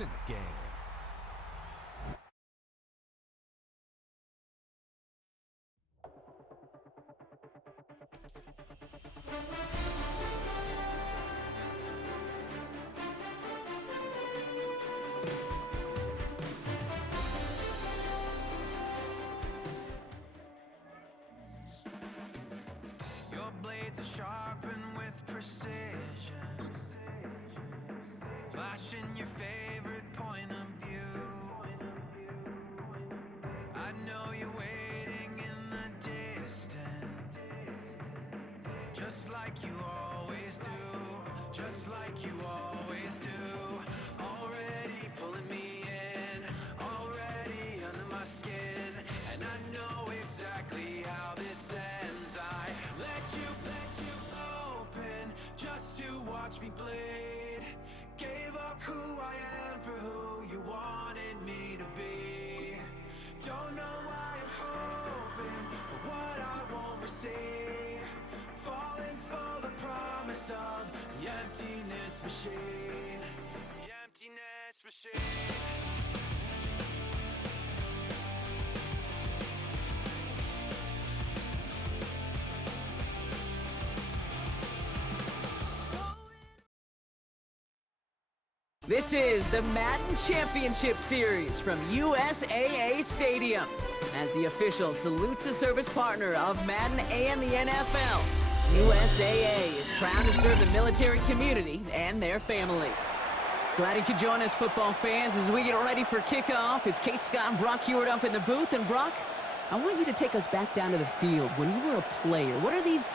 in the game. Your blades are sharpened with precision, flashing your favorite point of view. I know you're waiting in the distance, just like you always do, just like you always do. Already pulling me in, already under my skin, and I know exactly how this ends. I let you open just to watch me bleed. Gave up who I am for who you wanted me to be. Don't know why I'm hoping for what I won't receive. Falling for the promise of the emptiness machine. The emptiness machine. This is the Madden Championship Series from USAA Stadium. As the official salute to service partner of Madden and the NFL, USAA is proud to serve the military community and their families. Glad you could join us, football fans, as we get ready for kickoff. It's Kate Scott and Brock Hewitt up in the booth. And Brock, I want you to take us back down to the field. When you were a player, what are these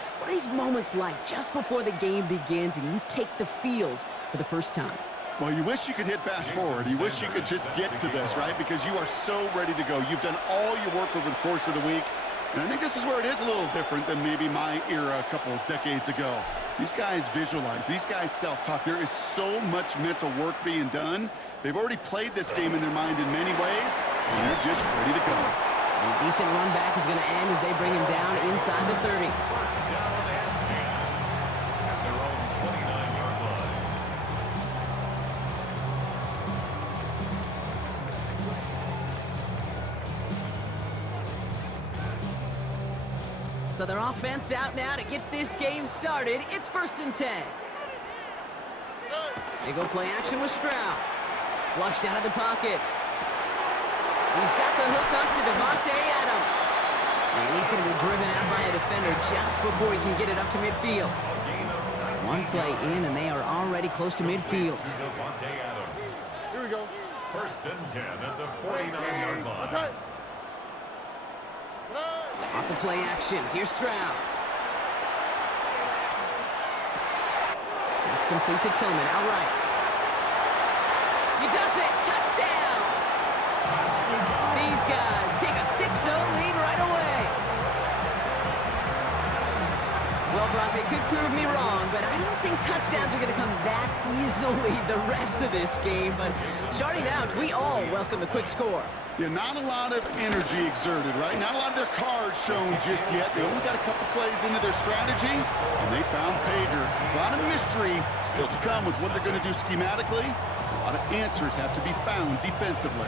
moments like just before the game begins and you take the field for the first time? Well, you wish you could hit fast forward. You wish you could just get to this, right? Because you are so ready to go. You've done all your work over the course of the week. And I think this is where it is a little different than maybe my era a couple of decades ago. These guys visualize. These guys self-talk. There is so much mental work being done. They've already played this game in their mind in many ways, and they're just ready to go. A decent run back is going to end as they bring him down inside the 30. First down and 10 at their own 29-yard line. So their offense out now to get this game started. It's 1st and 10. They go play action with Stroud. Flushed out of the pocket. He's got the hook up to Davante Adams. And he's going to be driven out by a defender just before he can get it up to midfield. One play in, and they are already close to midfield. Here we go. 1st and 10 at the 49-yard line. Off the play action, here's Stroud. That's complete to Tillman, outright. He does it, touchdown! These guys take a 6-0 lead right away. Well, Brock, they could prove me wrong, but I don't think touchdowns are going to come that easily the rest of this game. But starting out, we all welcome a quick score. Yeah, not a lot of energy exerted, right? Not a lot of their cards shown just yet. They only got a couple plays into their strategy, and they found pay dirt. A lot of mystery still to come with what they're going to do schematically. A lot of answers have to be found defensively.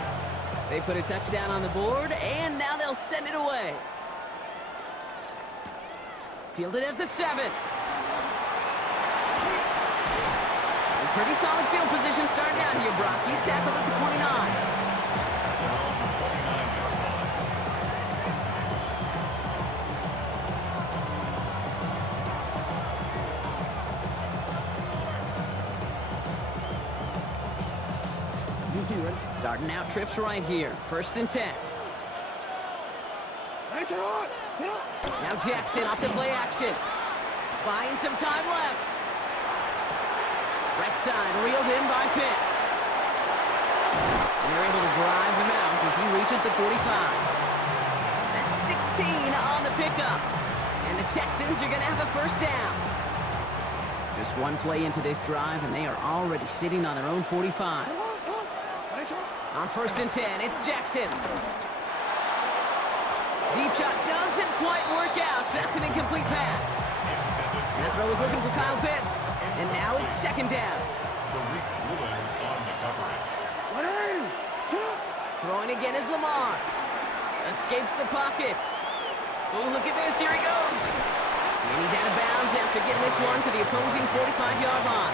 They put a touchdown on the board, and now they'll send it away. Fielded at the 7. And pretty solid field position starting out here, Brock. He's tackled at the 29. Starting out trips right here. 1st and 10. Now Jackson off the play action. Buying some time left. Right side reeled in by Pitts. And they're able to drive him out as he reaches the 45. That's 16 on the pickup. And the Texans are going to have a 1st down. Just one play into this drive, and they are already sitting on their own 45. On 1st and 10, it's Jackson. Deep shot doesn't quite work out. That's an incomplete pass. And that throw was looking for Kyle Pitts. And now it's 2nd down. Tariq Woolen on the coverage. Throwing again is Lamar. Escapes the pocket. Oh, look at this. Here he goes. And he's out of bounds after getting this one to the opposing 45-yard line.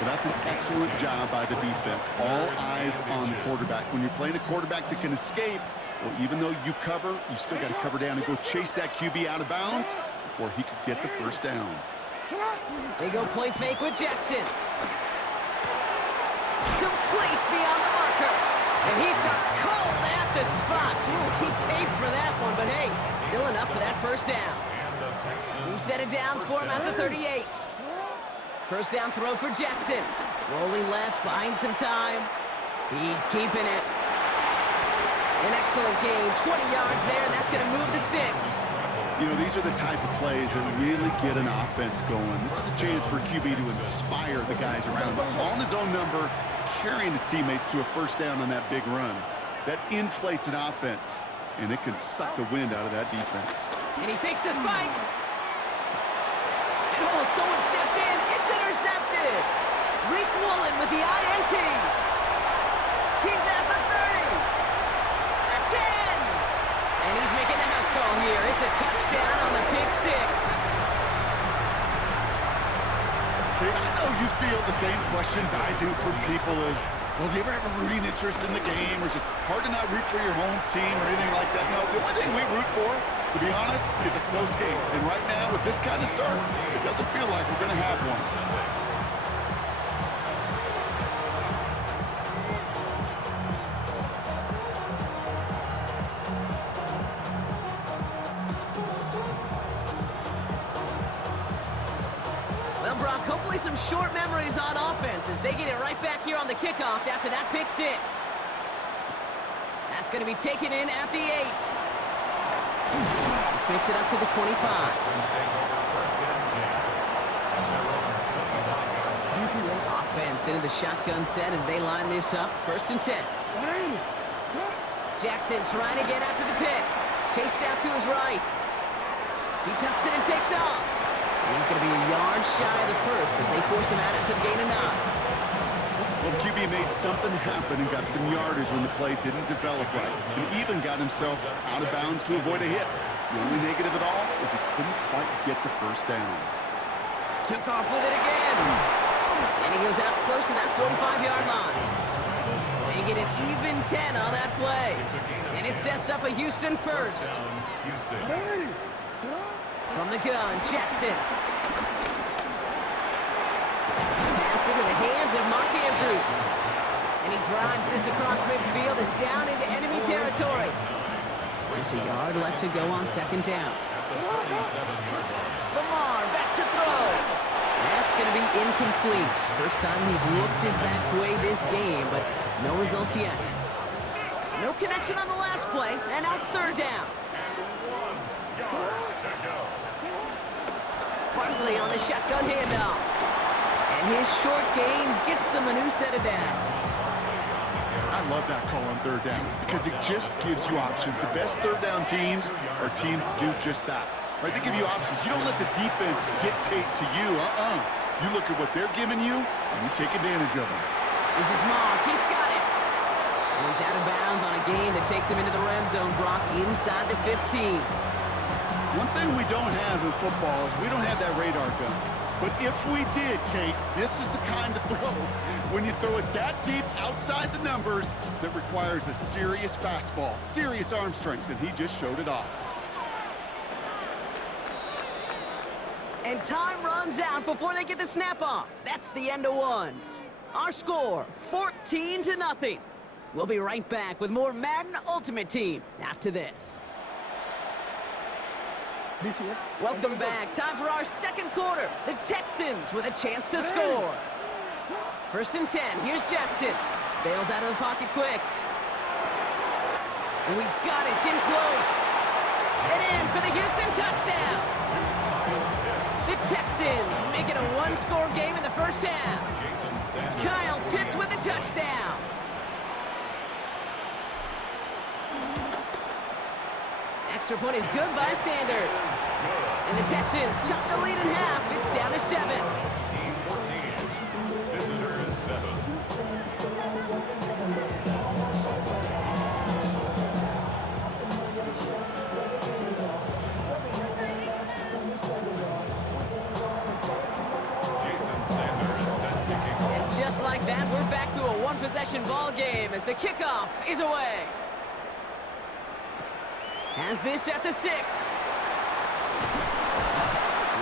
Well, that's an excellent job by the defense. All eyes on the quarterback. When you're playing a quarterback that can escape, well, even though you cover, you still got to cover down and go chase that QB out of bounds before he could get the first down. They go play fake with Jackson. Complete beyond the marker. And he's got cold at the spot. Ooh, he paid for that one, but hey, still enough for that first down. New set of downs for him at the 38. First down throw for Jackson. Rolling left, buying some time. He's keeping it. An excellent gain, 20 yards there, and that's going to move the sticks. You know, these are the type of plays that really get an offense going. This is a chance for QB to inspire the guys around him. Calling his own number, carrying his teammates to a first down on that big run. That inflates an offense, and it can suck the wind out of that defense. And he fakes the spike. And oh, someone stepped in. It's intercepted. Reek Woolen with the INT. He's at the 30. The 10. And he's making the house call here. It's a touchdown on the pick six. Okay, I know you feel the same questions I do from people as, well, do you ever have a rooting interest in the game? Or is it hard to not root for your home team or anything like that? No, the only thing we root for, to be honest, is a close game. And right now, with this kind of start, it doesn't feel like we're going to have one. Well, Brock, hopefully some short memories on offense as they get it right back here on the kickoff after that pick six. That's going to be taken in at the 8. This makes it up to the 25. Offense into the shotgun set as they line this up. First and 10. Jackson trying to get after the pick. Chased out to his right. He tucks it and takes off. And he's going to be a yard shy of the first as they force him out after the gain of 9. Well, the QB made something happen and got some yardage when the play didn't develop right. He even got himself out of bounds to avoid a hit. The only negative at all is he couldn't quite get the first down. Took off with it again. And he goes out close to that 45-yard line. They get an even 10 on that play. And it sets up a Houston first. From the gun, Jackson. Pass into the hands of Mark Andrews. And he drives this across midfield and down into enemy territory. Just a yard left to go on second down. Lamar back to throw. That's going to be incomplete. First time he's looked his back's way this game, but no results yet. No connection on the last play, and now it's third down. Barkley on the shotgun handoff. And his short game gets them a new set of downs. I love that call on third down because it just gives you options. The best third down teams are teams that do just that. Right? They give you options. You don't let the defense dictate to you. You look at what they're giving you, and you take advantage of them. This is Moss. He's got it. And he's out of bounds on a gain that takes him into the red zone, Brock, inside the 15. One thing we don't have in football is we don't have that radar gun. But if we did, Kate, this is the kind of throw, when you throw it that deep outside the numbers, that requires a serious fastball, serious arm strength, and he just showed it off. And time runs out before they get the snap off. That's the end of one. Our score, 14-0. We'll be right back with more Madden Ultimate Team after this. Welcome back. Time for our second quarter. The Texans with a chance to score. First and 10. Here's Jackson. Bails out of the pocket quick. Oh, he's got it. It's in close. And in for the Houston touchdown. The Texans make it a one-score game in the first half. Kyle Pitts with a touchdown. Extra point is good by Sanders. And the Texans chop the lead in half. It's down to 7. Team 14. Visitors 7. just like that, we're back to a one-possession ball game as the kickoff is away. Has this at the 6.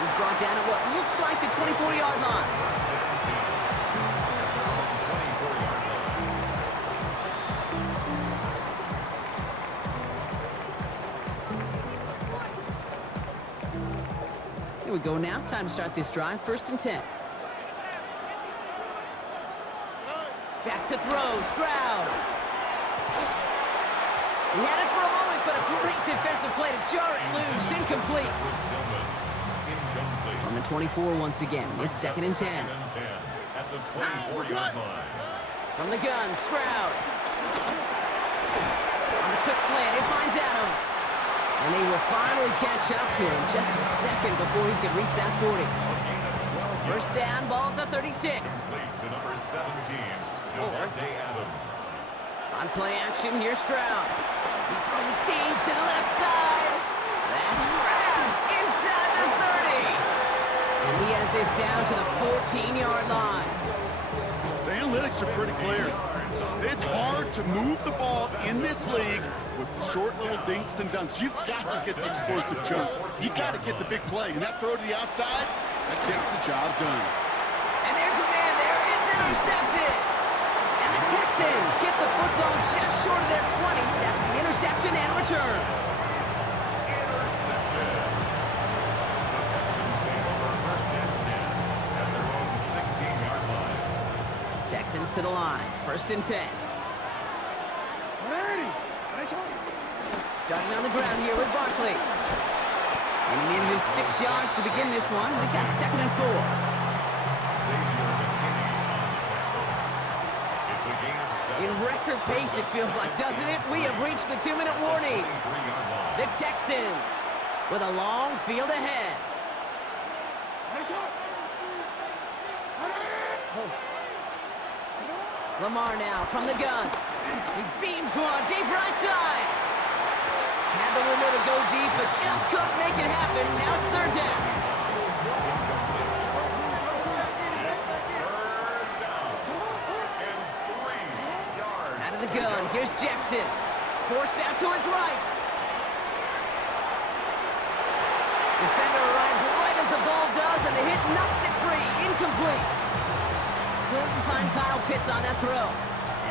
He's brought down at what looks like the 24-yard line. Here we go now. Time to start this drive. 1st and 10. Back to throw. Stroud. He had it for a moment, but a great defensive play to jar it loose. Incomplete. On the 24 once again. It's 2nd and 10. At the 24-yard line. From the gun, Stroud. On the quick slant, it finds Adams. And they will finally catch up to him just a second before he could reach that 40. 1st down, ball at the 36. Lead to number 17, Davante Adams. On play action, here's Stroud. He's throwing deep to the left side. That's grabbed inside the 30. And he has this down to the 14-yard line. The analytics are pretty clear. It's hard to move the ball in this league with short little dinks and dunks. You've got to get the explosive jump. You got to get the big play. And that throw to the outside, that gets the job done. And there's a man there. It's intercepted. And the Texans get the football just short of their 20 after the interception and return. Intercepted. The Texans take over 1st and 10 at their own 16-yard line. Texans to the line. 1st and 10. Starting on the ground here with Barkley. And he manages 6 yards to begin this one. We've got 2nd and 4. It's a gain of 7. In record pace, it feels like, doesn't it? We have reached the 2-minute warning. 3-yard line. The Texans with a long field ahead. Lamar now from the gun. He beams one deep right side. Had the window to go deep, but just couldn't make it happen. Now it's 3rd down. Out of the gun, here's Jackson. Forced out to his right. Defender arrives right as the ball does, and the hit knocks it free. Incomplete. Couldn't find Kyle Pitts on that throw.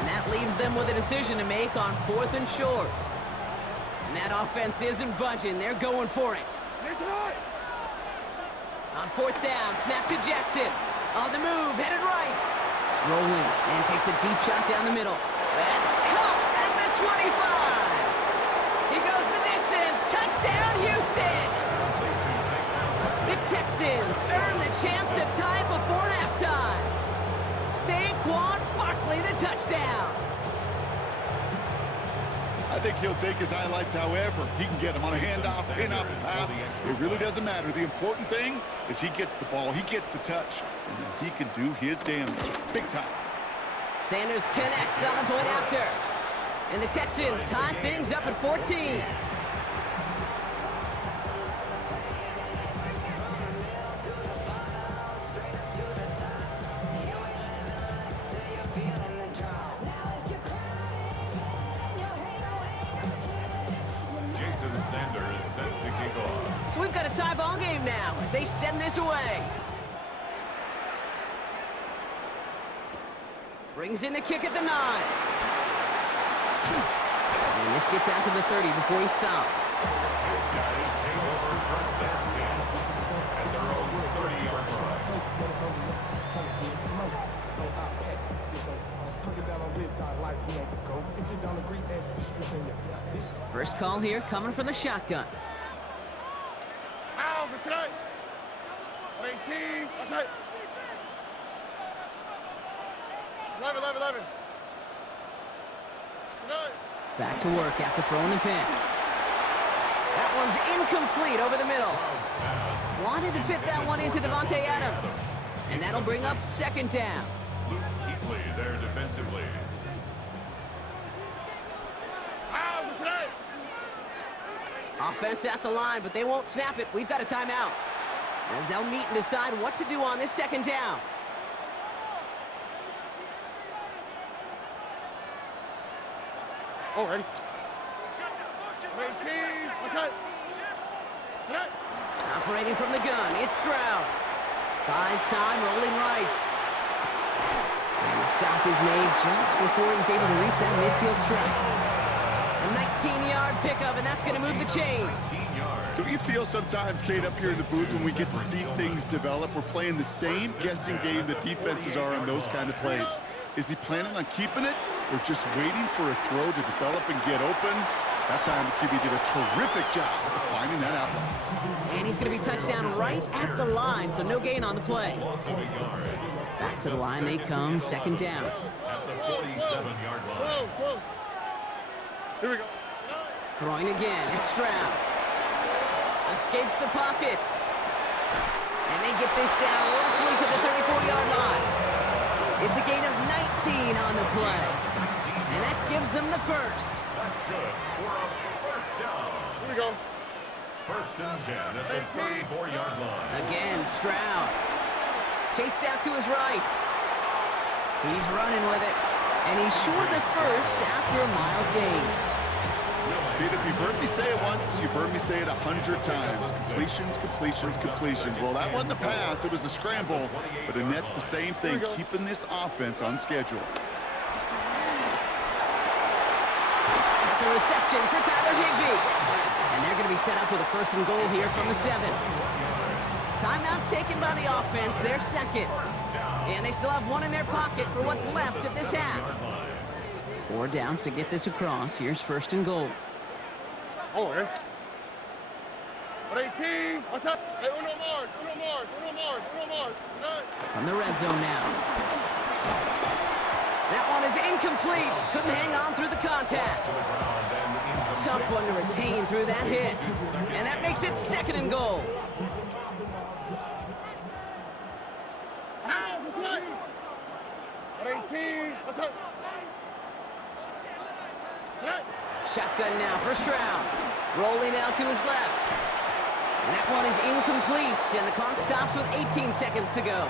And that leaves them with a decision to make on 4th and short. And that offense isn't budging. They're going for it. On 4th down, snap to Jackson. On the move, headed right. Rolling, and takes a deep shot down the middle. That's caught at the 25. He goes the distance. Touchdown, Houston. The Texans earn the chance to tie before halftime. Saquon Barkley, the touchdown. I think he'll take his highlights however he can get them on a handoff, pin-off, pass. It really doesn't matter. The important thing is he gets the ball, he gets the touch, and then he can do his damage. Big time. Sanders connects on the point after. And the Texans tie things up at 14. Sanders set to kick off. So we've got a tie ball game now as they send this away. Brings in the kick at the 9. And this gets out to the 30 before he stopped. His guys take over 1st and 10 at their own 30-yard line. First call here coming from the shotgun. Back to work after throwing the pick. That one's incomplete over the middle. Wanted to fit that one into Davante Adams. And that'll bring up 2nd down. Luke Kuechly there defensively. Offense at the line, but they won't snap it. We've got a timeout. As they'll meet and decide what to do on this 2nd down. Oh, ready. 18, what's that? Operating from the gun, it's Stroud. Buys time, rolling right. And the stop is made just before he's able to reach that midfield strike. A 19-yard pickup, and that's going to move the chains. Do you feel sometimes, Kate, up here in the booth when we get to see things develop, we're playing the same guessing game the defenses are on those kind of plays? Is he planning on keeping it or just waiting for a throw to develop and get open? That time the QB did a terrific job of finding that outlet. And he's going to be touchdown right at the line, so no gain on the play. Back to the line they come, second down. At the 47-yard line. Here we go. Throwing again, it's Stroud. Escapes the pocket. And they get this down roughly to the 34-yard line. It's a gain of 19 on the play. And that gives them the first. That's good for a first down. Here we go. First and 10 at the 34-yard line. Again, Stroud. Chased out to his right. He's running with it. And he's short of the first after a mild gain. Pete, if you've heard me say it once, you've heard me say it 100 times. Completions, completions, completions. Well, that wasn't a pass. It was a scramble. But Annette's the same thing, keeping this offense on schedule. That's a reception for Tyler Higbee. And they're going to be set up with a first and goal here from the 7. Timeout taken by the offense, their second. And they still have one in their pocket for what's left of this half. 4 downs to get this across. Here's first and goal. Oh, ready. 18, what's up? Hey, uno Mars. From the red zone now. That one is incomplete. Couldn't hang on through the contact. Tough one to retain through that hit. And that makes it second and goal. What's up? 18, what's up? Shotgun now for Stroud. Rolling out to his left. And that one is incomplete, and the clock stops with 18 seconds to go.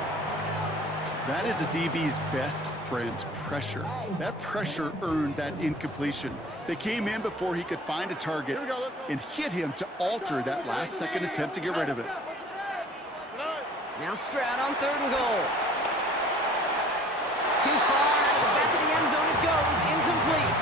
That is a DB's best friend, pressure. That pressure earned that incompletion. They came in before he could find a target and hit him to alter that last-second attempt to get rid of it. Now Stroud on third and goal. Too far out of the back of the end zone it goes, incomplete.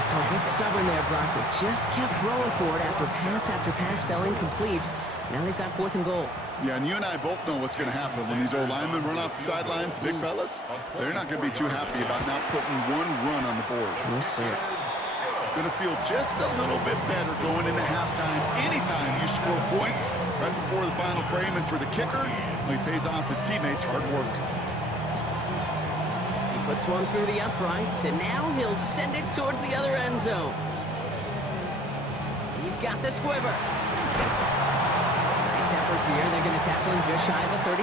So a bit stubborn there, Brock. They just kept throwing for it after pass fell incomplete. Now they've got fourth and goal. Yeah, and you and I both know what's going to happen when these old linemen run off the sidelines, big fellas. They're not going to be too happy about not putting one run on the board. No, sir. Going to feel just a little bit better going into halftime. Anytime you score points right before the final frame, and for the kicker, he pays off his teammates' hard work. Puts one through the uprights, and now he'll send it towards the other end zone. He's got the squiver. Nice effort here. They're going to tackle him just shy of the 35.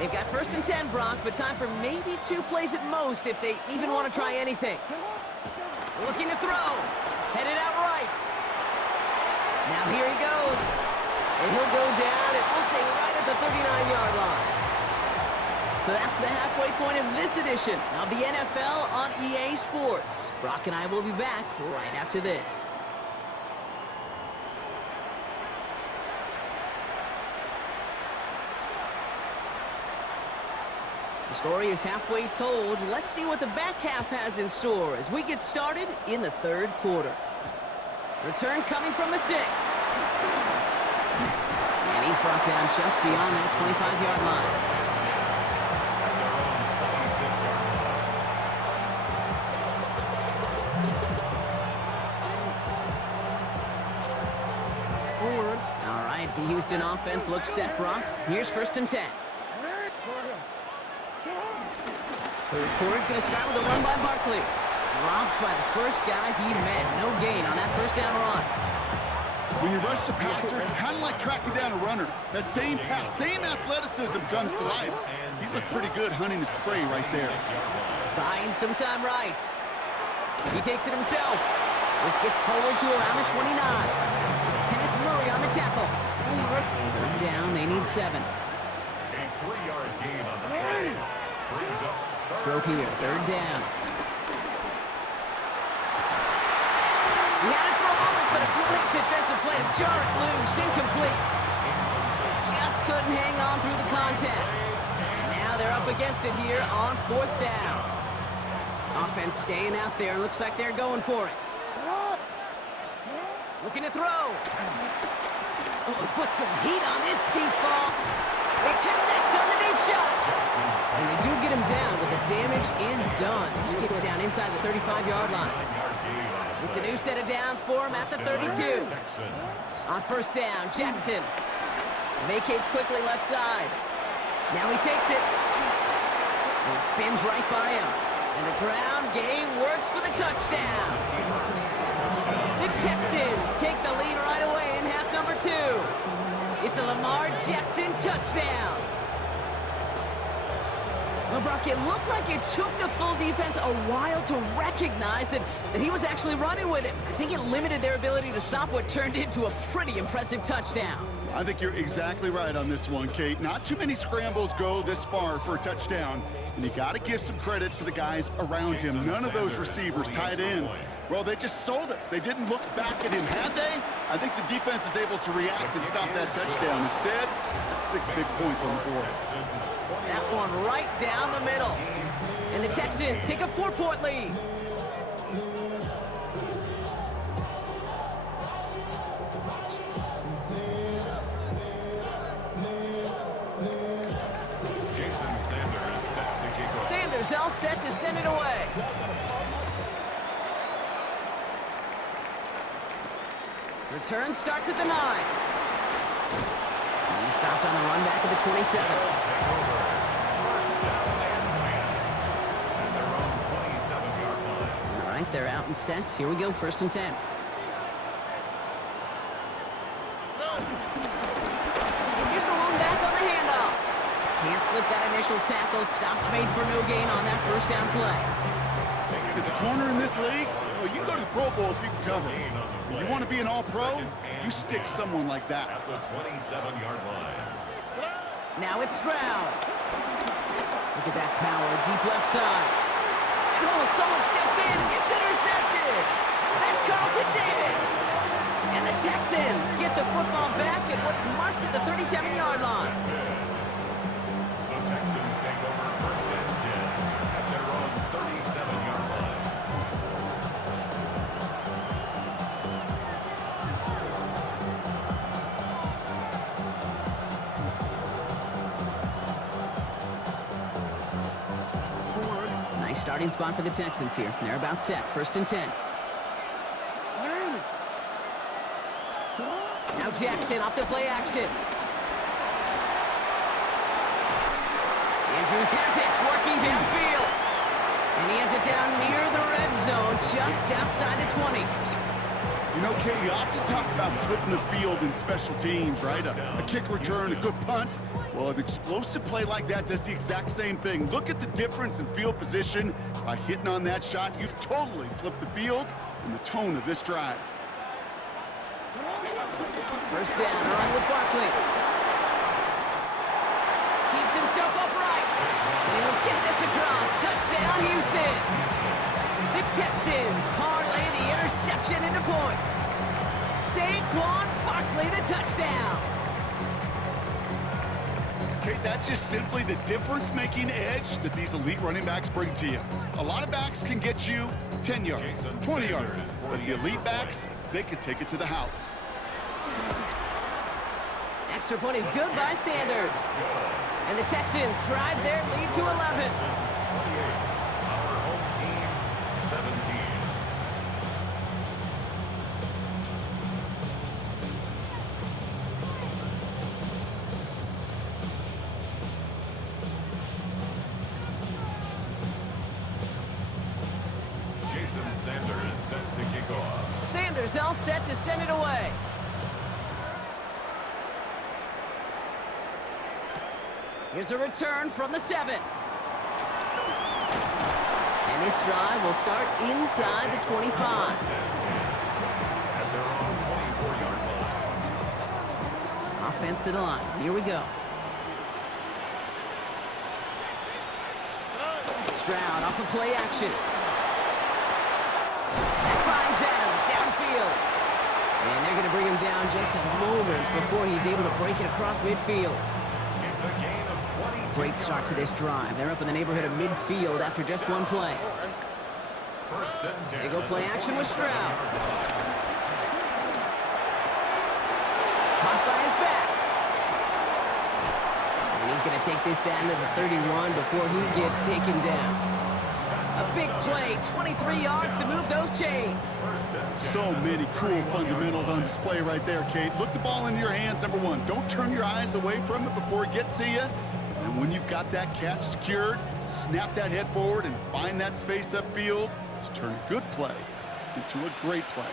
They've got first and 10, Brock, but time for maybe 2 plays at most if they even want to try anything. Looking to throw. Headed out right. Now here he goes. And he'll go down, and we'll say right at the 39-yard line. So that's the halfway point of this edition of the NFL on EA Sports. Brock and I will be back right after this. The story is halfway told. Let's see what the back half has in store as we get started in the third quarter. Return coming from the 6. And he's brought down just beyond that 25-yard line. All right, the Houston offense looks set, Brock. Here's first and 10. Third quarter's going to start with a run by Barkley. Dropped by the first guy he met. No gain on that first down run. When you rush the passer, it's kind of like tracking down a runner. That same pass, same athleticism comes to life. He looked pretty good hunting his prey right there. Buying some time right. He takes it himself. This gets forward to around the 29. It's Kenneth Murray on the tackle. Third down, they need 7. A 3-yard gain on the play. Brings up Throw here, third down. He had it for a moment, but a great defensive play to jar it loose. Incomplete. Just couldn't hang on through the contact. And now they're up against it here on 4th down. Offense staying out there. Looks like they're going for it. Looking to throw. Oh, put some heat on this deep ball. They connect on the deep shot. And they do get him down, but the damage is done. This gets down inside the 35-yard line. It's a new set of downs for him at the 32. On 1st down, Jackson vacates quickly left side. Now he takes it. And he spins right by him. And the ground game works for the touchdown. The Texans take the lead right away in half number 2. It's a Lamar Jackson touchdown. Well, Brock, it looked like it took the full defense a while to recognize that he was actually running with it. I think it limited their ability to stop what turned into a pretty impressive touchdown. I think you're exactly right on this one, Kate. Not too many scrambles go this far for a touchdown, and you got to give some credit to the guys around him. None of those receivers, tight ends, well, they just sold it. They didn't look back at him, had they? I think the defense is able to react and stop that touchdown. Instead, that's 6 big points on the board. That one right down the middle. And the Texans take a 4-point lead. Sanders all set to send it away. Return starts at the 9. He stopped on the run back at the 27. All right, they're out and set. Here we go, 1st and 10. Here's the one back on the handoff. Can't slip that initial tackle. Stops made for no gain on that 1st down play. Is a corner in this league? Well, you can go to the Pro Bowl if you can cover. You want to be an all-pro? You stick someone like that. At the 27-yard line. Now it's Stroud. Look at that power, deep left side. And oh, someone stepped in. It's intercepted. That's Carlton Davis. And the Texans get the football back at what's marked at the 37-yard line. The Texans take over 1st and 10 at their own 37-yard line. Nice starting spot for the Texans here. They're about set. 1st and 10. Now Jackson off the play action. Andrews has it, working downfield. And he has it down near the red zone, just outside the 20. You know, Kate, you often talk about flipping the field in special teams, right? A kick return, a good punt. Well, an explosive play like that does the exact same thing. Look at the difference in field position. By hitting on that shot, you've totally flipped the field and the tone of this drive. 1st down, run with Barkley. Keeps himself upright. And he'll get this across. Touchdown, Houston. The Texans parlay the interception into points. Saquon Barkley, the touchdown. Kate, that's just simply the difference-making edge that these elite running backs bring to you. A lot of backs can get you 10 yards, 20 yards, but the elite backs, they could take it to the house. Extra point is good by Sanders. And the Texans drive their lead to 11. Our home team, 17. Jason Sanders set to kick off. Sanders all set to send it away. Here's a return from the 7. And this drive will start inside the 25. At their own 24-yard line. defense to the line. Here we go. Stroud off of play action. Finds Adams downfield. And they're going to bring him down just a moment before he's able to break it across midfield. It's a gain of 22 Great start to this drive. They're up in the neighborhood of midfield after just one play. First and 10. They go play action with Stroud. Caught by his back. And he's going to take this down to the 31 before he gets taken down. A big play, 23 yards to move those chains. So many cool fundamentals on display right there, Kate. Look the ball into your hands, number one. Don't turn your eyes away from it before it gets to you. And when you've got that catch secured, snap that head forward and find that space upfield to turn a good play into a great play.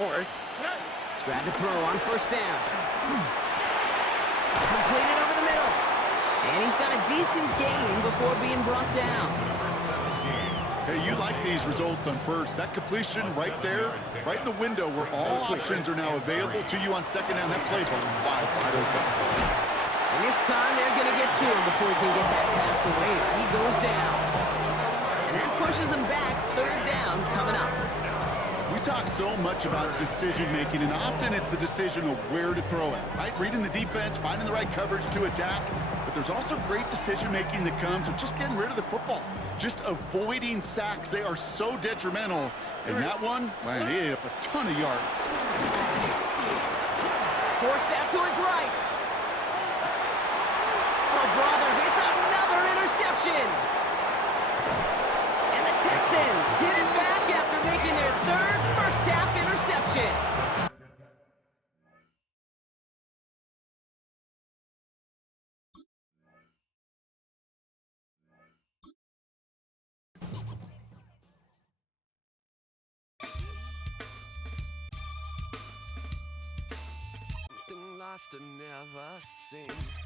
All right. Stroud to throw on first down. Completed over the middle. And he's got a decent gain before being brought down. Hey, you like these results on first. That completion right there, right in the window where all options are now available to you on second down. That play wide open. And this time they're going to get to him before he can get that pass away as he goes down. And that pushes him back. Third down coming up. We talk so much about decision-making, and often it's the decision of where to throw it, right? Reading the defense, finding the right coverage to attack. But there's also great decision-making that comes with just getting rid of the football, just avoiding sacks. They are so detrimental. And that one, man, he ate up a ton of yards. Forced out to his right. Oh, brother, it's another interception. And the Texans get it back after making their third first-half interception. Something lost and never seen.